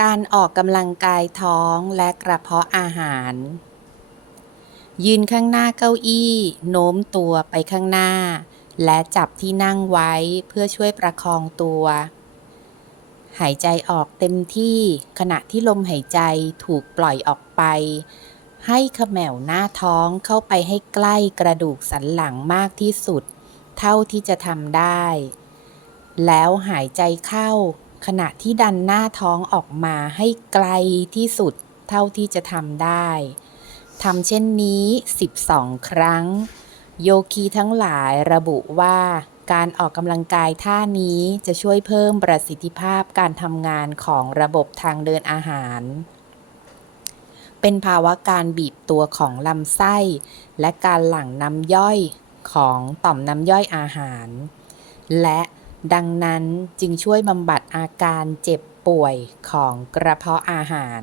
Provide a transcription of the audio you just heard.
การออกกำลังกายท้องและกระเพาะอาหาร ยืนข้างหน้าเก้าอี้ โน้มตัวไปข้างหน้า และจับที่นั่งไว้เพื่อช่วยประคองตัว หายใจออกเต็มที่ขณะที่ลมหายใจถูกปล่อยออกไป ให้ขมวหน้าท้องเข้าไปให้ใกล้กระดูกสันหลังมากที่สุด เท่าที่จะทำได้ แล้วหายใจเข้า ขณะที่ดันหน้าท้องออกมาให้ไกลที่สุดเท่าที่จะทำได้ทำเช่นนี้ 12 ครั้ง โยคีทั้งหลายระบุว่าการออกกำลังกายท่านี้จะช่วยเพิ่มประสิทธิภาพการทำงานของระบบทางเดินอาหาร เป็นภาวะการบีบตัวของลำไส้ และการหลั่งน้ำย่อยของต่อมน้ำย่อยอาหาร และ ดังนั้นจึงช่วยบำบัดอาการเจ็บป่วยของกระเพาะอาหาร